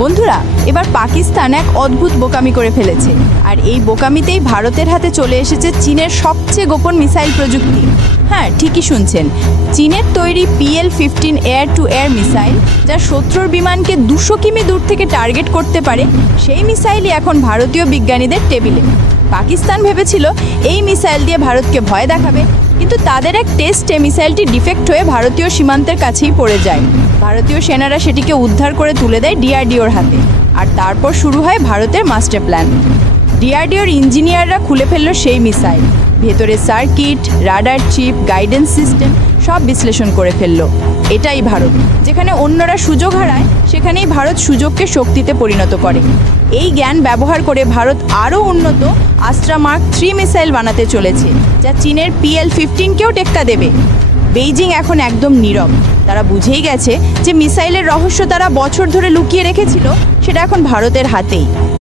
বন্ধুরা, এবার পাকিস্তান এক অদ্ভুত বোকামি করে ফেলেছে, আর এই বোকামিতেই ভারতের হাতে চলে এসেছে চীনের সবচেয়ে গোপন মিসাইল প্রযুক্তি। হ্যাঁ, ঠিকই শুনছেন, চীনের তৈরি PL-15 air two air missile, যা শত্রুর বিমানকে 200 কিমি দূর থেকে টার্গেট করতে পারে। সেই মিসাইলই এখন ভারতীয় বিজ্ঞানীদের টেবিলে। পাকিস্তান ভেবেছিল এই মিসাইল দিয়ে ভারতকে ভয় দেখাবে, কিন্তু তাদের এক টেস্টে মিসাইলটি ডিফেক্ট হয়ে ভারতীয় সীমান্তের কাছেই পড়ে যায়। ভারতীয় সেনারা সেটিকে উদ্ধার করে তুলে দেয় DRDOর হাতে, আর তারপর শুরু হয় ভারতের মাস্টার প্ল্যান। DRDOর ইঞ্জিনিয়াররা খুলে ফেলল সেই মিসাইল, ভেতরে circuit, radar chip, guidance system সব বিশ্লেষণ করে ফেলল। এটাই ভারত। যেখানে অন্যরা সুযোগ হারায়, সেখানেই ভারত সুযোগকে শক্তিতে পরিণত করে। এই জ্ঞান ব্যবহার করে ভারত আরও উন্নত আস্ত্রা মার্ক 3 মিসাইল বানাতে চলেছে, যা চীনের PL-15কেও টেক্কা দেবে। বেইজিং এখন একদম নীরব। তারা বুঝেই গেছে যে মিসাইলের রহস্য তারা বছর ধরে লুকিয়ে রেখেছিল, সেটা এখন ভারতের হাতেই।